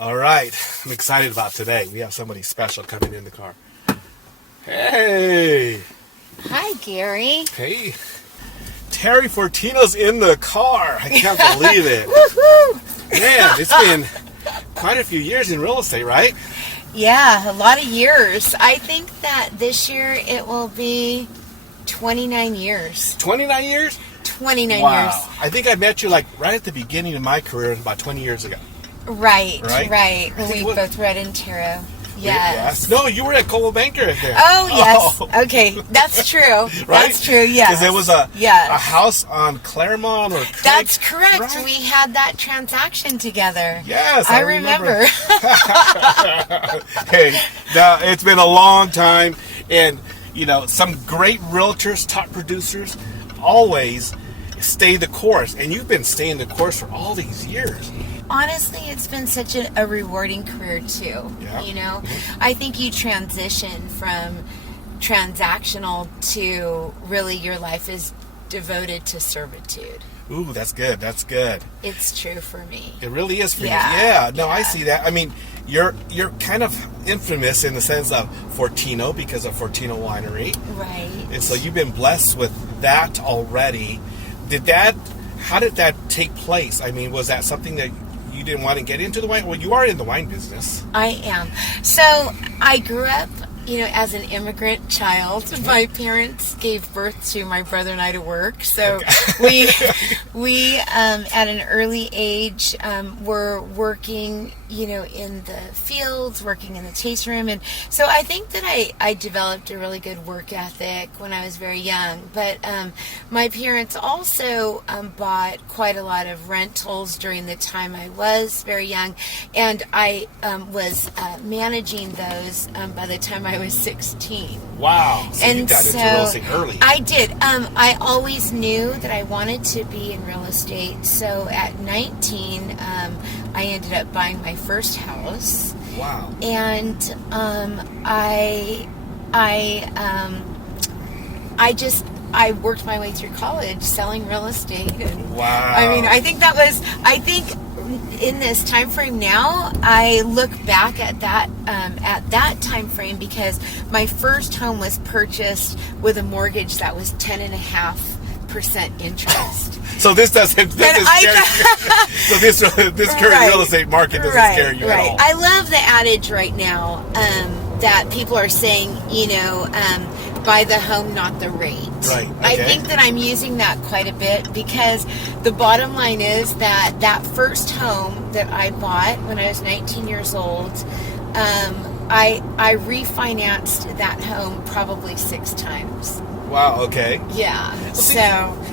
All right, I'm excited about today. We have somebody special coming in the car. Hey. Hi, Gary. Hey. Teri Fortino's in the car. I can't believe it. Woohoo! Man, it's been quite a few years in real estate, right? Yeah, a lot of years. I think that this year it will be 29 years. 29 years? 29 years. Wow. I think I met you like right at the beginning of my career about 20 years ago. Right. When we what- both read in tarot. Yes. No, you were at Coldwell Banker there. Oh, yes. Oh. Okay, that's true. Right? That's true, yes. Because there was a Yes. house on Claremont or Craig. That's correct. Right? We had that transaction together. Yes, I remember. Hey, now it's been a long time, and you know some great realtors, top producers, always stay the course, and you've been staying the course for all these years. Honestly, it's been such a rewarding career too. Yeah. You know, I think you transition from transactional to really your life is devoted to servitude. Ooh, that's good. That's good. It's true for me. It really is for Yeah. you. Yeah. No, Yeah. I see that. I mean, you're kind of infamous in the sense of Fortino because of Fortino Winery, Right. and so you've been blessed with that already. How did that take place? I mean, was that something that you didn't want to get into the wine? Well, you are in the wine business. I am. So I grew up, as an immigrant child. My parents gave birth to my brother and I to work. So we at an early age were working, in the fields, working in the taste room. And so I think that I developed a really good work ethic when I was very young. But my parents also bought quite a lot of rentals during the time I was very young. And I was managing those by the time I was 16. Wow. So you got into real estate early. I did. I always knew that I wanted to be in real estate. So at 19, I ended up buying my first house. Wow. And I worked my way through college selling real estate. And, Wow. I mean, I think in this time frame now, I look back at that time frame because my first home was purchased with a mortgage that was 10.5% interest. So this doesn't scare you. So this current real estate market doesn't scare you at all. I love the adage right now that people are saying, buy the home, not the rate. Right. Okay. I think that I'm using that quite a bit because the bottom line is that first home that I bought when I was 19 years old, I refinanced that home probably 6 times. Wow. Okay. Yeah.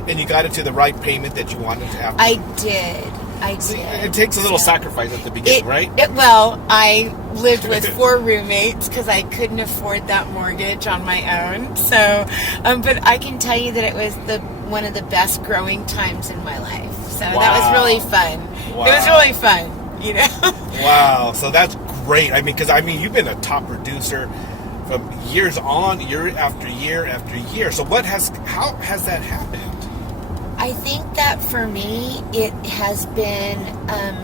And you got into the right payment that you wanted to have. I did. See, it takes a little sacrifice at the beginning, right? Well, I lived with 4 roommates because I couldn't afford that mortgage on my own. So, but I can tell you that it was one of the best growing times in my life. So that was really fun. Wow. It was really fun, Wow. So that's great. I mean, because you've been a top producer from years on, year after year after year. So how has that happened? I think that for me, it has been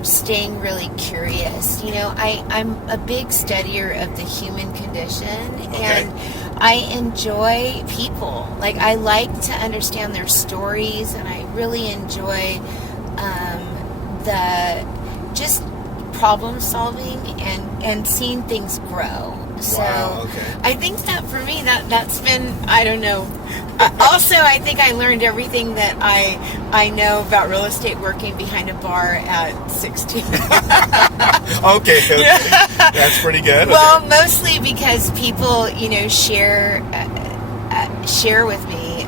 staying really curious. I'm a big studier of the human condition, and I enjoy people. Like, I like to understand their stories, and I really enjoy the just problem solving and seeing things grow. So I think that for me, that's been, I don't know. Also, I think I learned everything that I know about real estate working behind a bar at 16. Okay. That's pretty good. Well, mostly because people, share with me,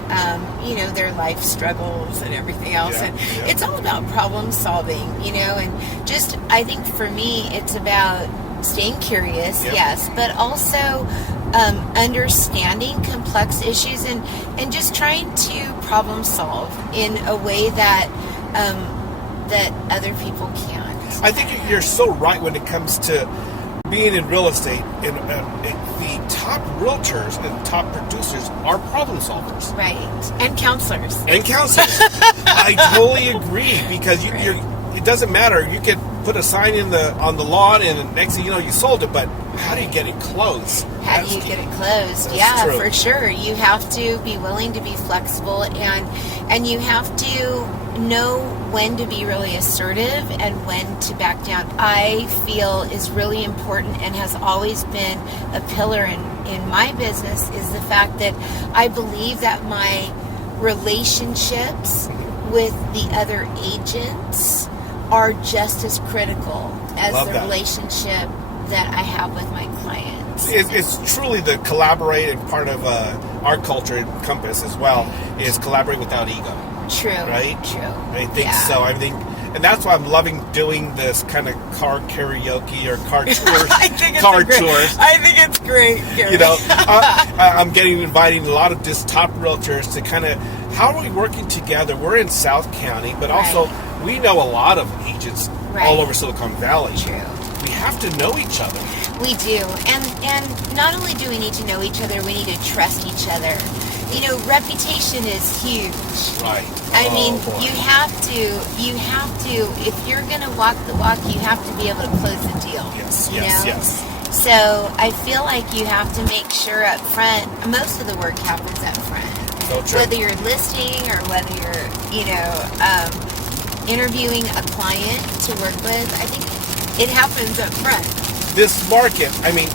their life struggles and everything else. And it's all about problem solving, and just, I think for me, it's about staying curious, yes, but also understanding complex issues and just trying to problem solve in a way that that other people can't. I think you're so right when it comes to being in real estate. And the top realtors and top producers are problem solvers, Right, and counselors. I totally agree because it doesn't matter. You could put a sign on the lawn, and the next thing you know, you sold it. But how do you get it closed? How do you get it closed? That's true. For sure. You have to be willing to be flexible, and you have to know when to be really assertive and when to back down. I feel is really important and has always been a pillar in my business is the fact that I believe that my relationships with the other agents are just as critical as the relationship that I have with my clients. It's truly the collaborating part of our culture at Compass as well, is collaborate without ego. True. Right? True. I think so. I think, and that's why I'm loving doing this kind of car karaoke or car tours. Tours. I think it's great. Gary. You know, I'm inviting a lot of just top realtors to kind of, how are we working together? We're in South County, but also we know a lot of agents all over Silicon Valley. True. We have to know each other. We do. And not only do we need to know each other, we need to trust each other. You know, reputation is huge. Right. I mean, you have to, if you're going to walk the walk, you have to be able to close the deal. Yes. So I feel like you have to make sure up front, most of the work happens up front. So true. Whether you're listing or whether you're, interviewing a client to work with, I think it happens up front. This market, I mean,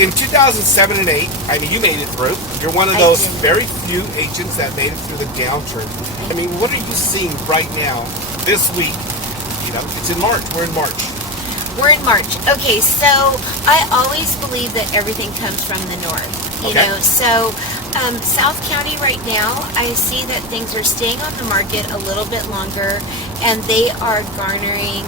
in 2007 and 8, I mean, you made it through. You're one of those very few agents that made it through the downturn. I mean, what are you seeing right now, this week? You know, it's in March. We're in March. We're in March. Okay, so I always believe that everything comes from the north. You know, so South County right now, I see that things are staying on the market a little bit longer, and they are garnering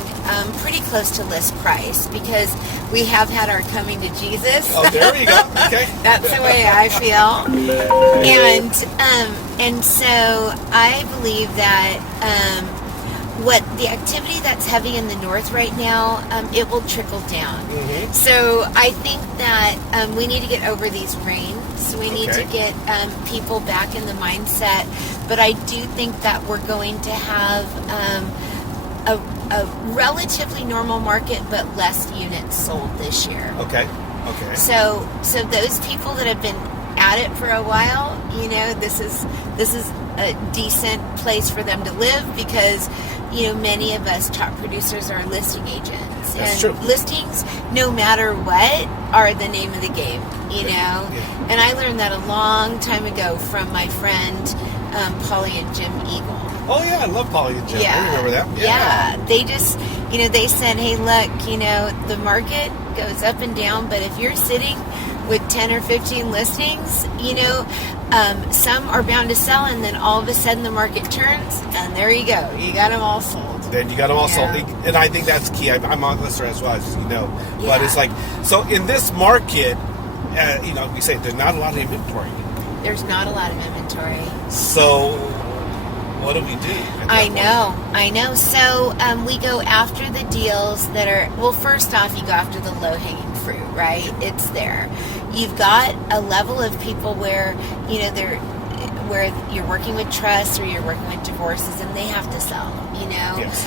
pretty close to list price because we have had our coming to Jesus. Oh, there you go. Okay. That's the way I feel. And so I believe that what the activity that's heavy in the north right now, it will trickle down. Mm-hmm. So I think that we need to get over these rains. We need to get people back in the mindset. But I do think that we're going to have a relatively normal market, but less units sold this year. Okay. So those people that have been at it for a while, you know, this is a decent place for them to live because, you know, many of us top producers are listing agents. That's and true. Listings, no matter what, are the name of the game, you know. Yeah. And I learned that a long time ago from my friend Polly and Jim Eagle. Oh, yeah, I love Polly and Jim. I remember that. Yeah. They just, you know, they said, hey, look, you know, the market goes up and down, but if you're sitting with 10 or 15 listings, you know, some are bound to sell, and then all of a sudden the market turns, and there you go. You got them all sold. Then you got them all sold. And I think that's key. I'm on lister as well, as you know. Yeah. But it's like, so in this market, you know, we say there's not a lot of inventory. There's not a lot of inventory. So what do we do? I know. So we go after the deals that are, well, first off, you go after the low-hanging fruit, right? It's there. You've got a level of people where, you know, where you're working with trusts or you're working with divorces and they have to sell, you know? Yes.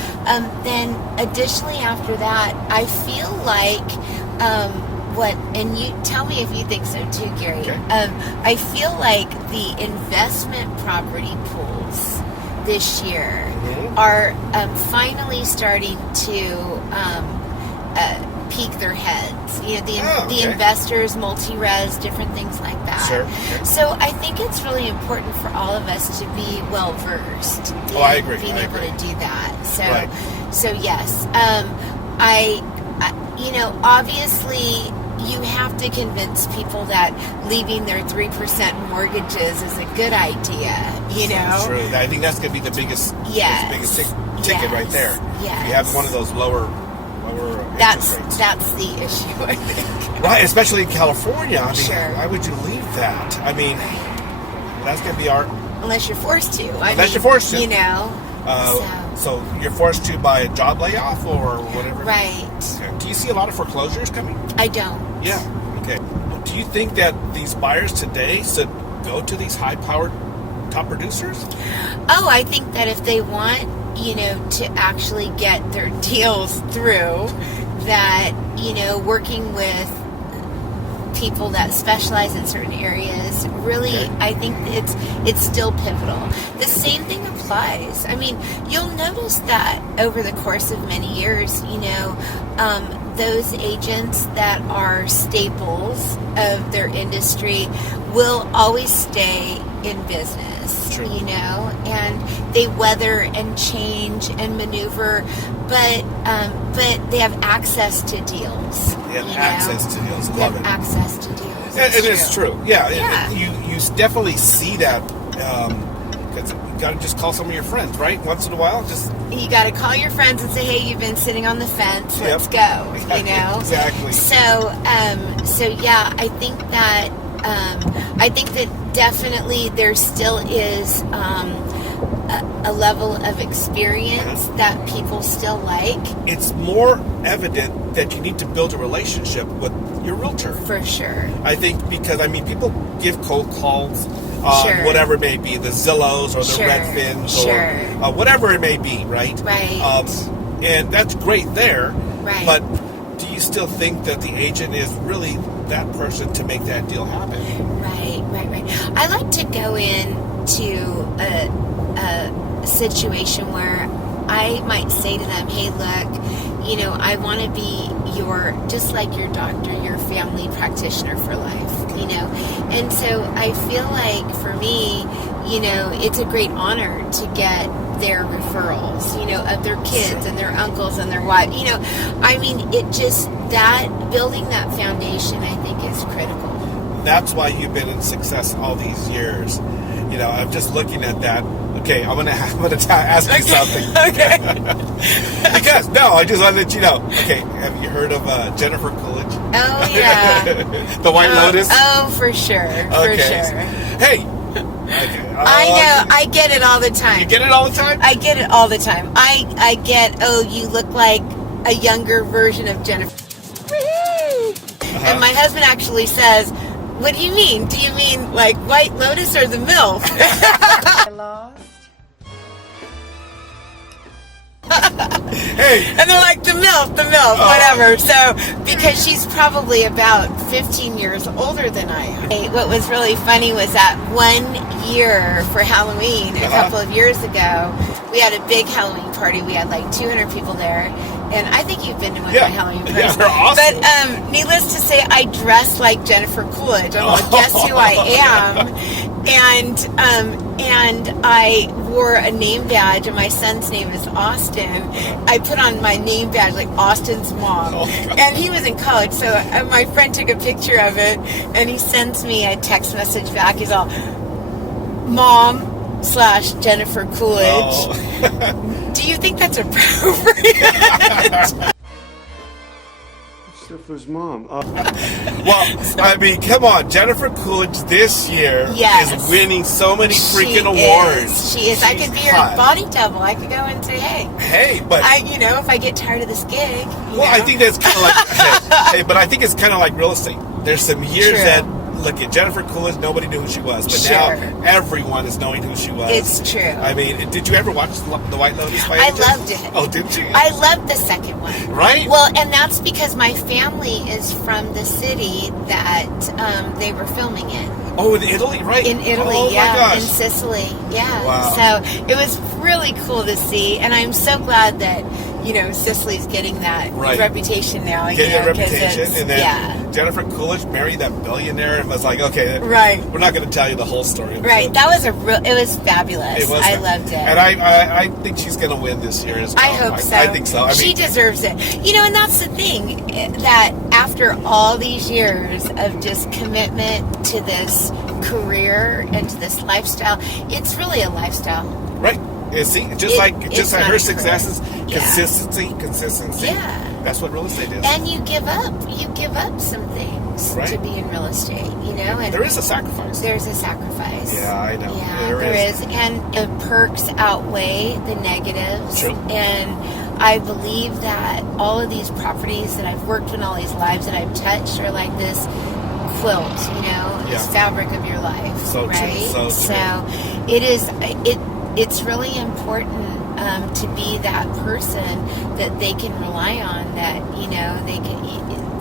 Then additionally after that, I feel like, and you tell me if you think so too, Gary. Okay. I feel like the investment property pools this year are finally starting to peek their heads. You know, the investors, multi-res, different things like that. Sure. Okay. So I think it's really important for all of us to be well versed. I agree. Being able to do that. So, right. So yes, I you know, obviously, you have to convince people that leaving their 3% mortgages is a good idea, you know? That's true. I think that's going to be the biggest, ticket right there. Yes. You have one of those lower interest rates. That's the issue, I think. Right, especially in California. I mean, sure. Why would you leave that? I mean, that's going to be our... Unless you're forced to. Unless you're forced to. You know? So you're forced to by a job layoff or whatever? Right. Do you see a lot of foreclosures coming? I don't. Yeah. Okay. Do you think that these buyers today should go to these high-powered top producers? Oh, I think that if they want to actually get their deals through, that, working with people that specialize in certain areas, really, Okay. I think it's still pivotal. The same thing applies. I mean, you'll notice that over the course of many years, those agents that are staples of their industry will always stay in business. True. And they weather and change and maneuver, but they have access to deals. They have access to deals. They Love have it. access to deals. And it's true. Yeah. Yeah. You definitely see that. Because you got to just call some of your friends, right? Once in a while, just You got to call your friends and say, "Hey, you've been sitting on the fence. Let's Yep. go." Exactly. So yeah, I think that definitely there still is a level of experience that people still like. It's more evident that you need to build a relationship with your realtor. For sure. I think because people give cold calls. Sure. Whatever it may be, the Zillows or the Sure. Redfins Sure. or whatever it may be, right? Right. And that's great there. Right. But do you still think that the agent is really that person to make that deal happen? Right. I like to go into a situation where I might say to them, "Hey, look, I want to be just like your doctor, your family practitioner for life." And so I feel like for me, it's a great honor to get their referrals, of their kids and their uncles and their wife. Building that foundation, I think, is critical. That's why you've been in success all these years. I'm just looking at that. Okay, I'm gonna ask you something. Okay. Because I just want to let you know. Okay, have you heard of Jennifer Coolidge? Oh, yeah. The White Lotus. Oh, for sure. For sure. Hey. Okay. I know. I get it all the time. You get it all the time? I get it all the time. I get, "Oh, you look like a younger version of Jennifer." And my husband actually says, "What do you mean? Do you mean like White Lotus or the MILF?" Hey. And they're like, the MILF, whatever. So, because she's probably about 15 years older than I am. What was really funny was that one year for Halloween, a couple of years ago, we had a big Halloween party. We had like 200 people there. And I think you've been to one of my Halloween parties. Yeah, they're awesome. But needless to say, I dressed like Jennifer Coolidge. I'm like, guess who I am? And I wore a name badge, and my son's name is Austin. I put on my name badge like Austin's mom. And he was in college, so my friend took a picture of it, and he sends me a text message back. He's all, "Mom/Jennifer Coolidge. Do you think that's appropriate?" Jennifer's mom. Come on. Jennifer Coolidge this year is winning so many freaking awards. She is. I could be her body double. I could go and say, "Hey, but if I get tired of this gig." I think that's kind of like, but I think it's kind of like real estate. There's some years that look at Jennifer Coolidge, nobody knew who she was, but now everyone is knowing who she was. It's true. Did you ever watch The White Lotus? I loved it. Oh, did you? I loved the second one. Right? Well, and that's because my family is from the city that they were filming in. Oh, in Italy, right? In Italy, oh, yeah. My gosh. In Sicily, yeah. Wow. So it was really cool to see, and I'm so glad that Sicily's getting that reputation now. Getting that reputation, and then Jennifer Coolidge married that billionaire, and was like, okay, we're not going to tell you the whole story. Right, that was it was fabulous. I loved it, and I think she's going to win this year as well. I hope so. I think so. She deserves it. And that's the thing, that after all these years of just commitment to this career and to this lifestyle, it's really a lifestyle. Right. See, just like her successes, consistency. Yeah. That's what real estate is. And you give up some things to be in real estate, and there is a sacrifice. There's a sacrifice. Yeah, I know. Yeah, there is. And the perks outweigh the negatives. True. And I believe that all of these properties that I've worked in, all these lives that I've touched, are like this quilt, this fabric of your life. So right? True. So it is. It's really important to be that person that they can rely on, that,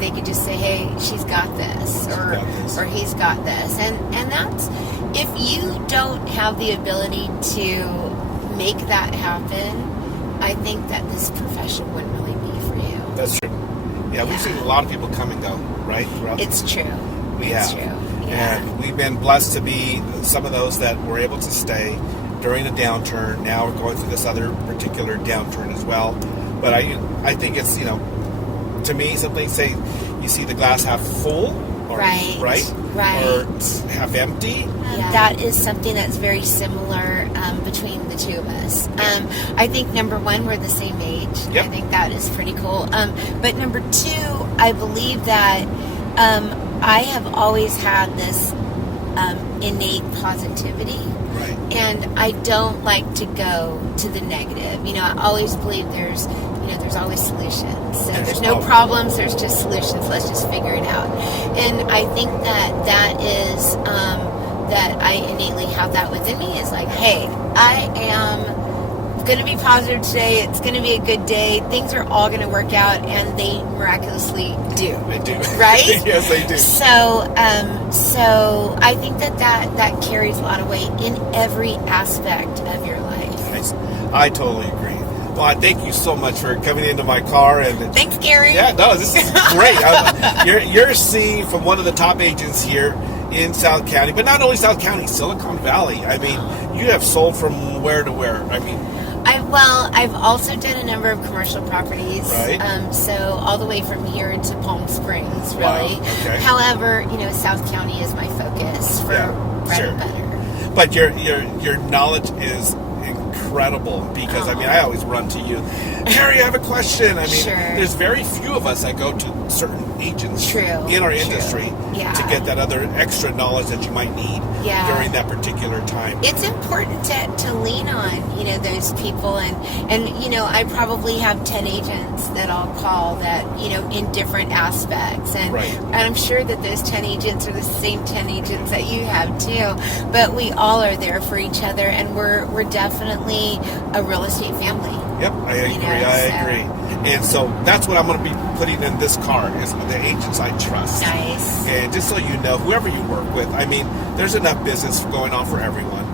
they could just say, hey, she's got this, or he's got this. And that's, if you don't have the ability to make that happen, I think that this profession wouldn't really be for you. That's true. Yeah, we've seen a lot of people come and go, right? It's true. It's true. Yeah. And we've been blessed to be some of those that were able to stay during a downturn. Now we're going through this other particular downturn as well. But I think it's, to me, something say you see the glass half full, or, right, or half empty. That is something that's very similar between the two of us. I think, number one, we're the same age. Yep. I think that is pretty cool. But number two, I believe that I have always had this innate positivity. Right. And I don't like to go to the negative. I always believe there's always solutions. So there's no problems, there's just solutions. Let's just figure it out. And I think that is that I innately have that within me, is like, hey, I am going to be positive today. It's going to be a good day. Things are all going to work out, and they miraculously do. They do. Right? Yes, they do. So I think that carries a lot of weight in every aspect of your life. Nice. I totally agree. Well, I thank you so much for coming into my car. And thanks, Gary. Yeah, no, this is great. You're seeing from one of the top agents here in South County, but not only South County, Silicon Valley. I mean, you have sold from where to where? I mean, I've also done a number of commercial properties. Right. So all the way from here to Palm Springs, really. Wow, okay. However, South County is my focus for bread and butter. But your knowledge is incredible, because I always run to you, Teri, I have a question. I mean, there's very few of us that go to certain agents in our industry to get that other extra knowledge that you might need during that particular time. It's important to lean on those people, and I probably have 10 agents that I'll call that in different aspects, and I'm sure that those 10 agents are the same 10 agents that you have too, but we all are there for each other, and we're definitely a real estate family. Yep, I agree. And so that's what I'm going to be putting in this car, is the agents I trust. Nice. And just so you know, whoever you work with, I mean, there's enough business going on for everyone.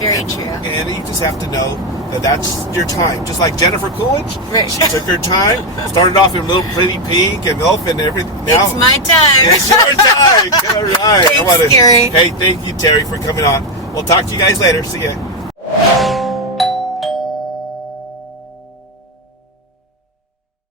Very true. And you just have to know that that's your time. Just like Jennifer Coolidge, she took her time, started off in a little pretty pink and elf and everything. Now it's my time. It's your time. All right. Thanks, Gary. Hey, thank you, Teri, for coming on. We'll talk to you guys later. See ya.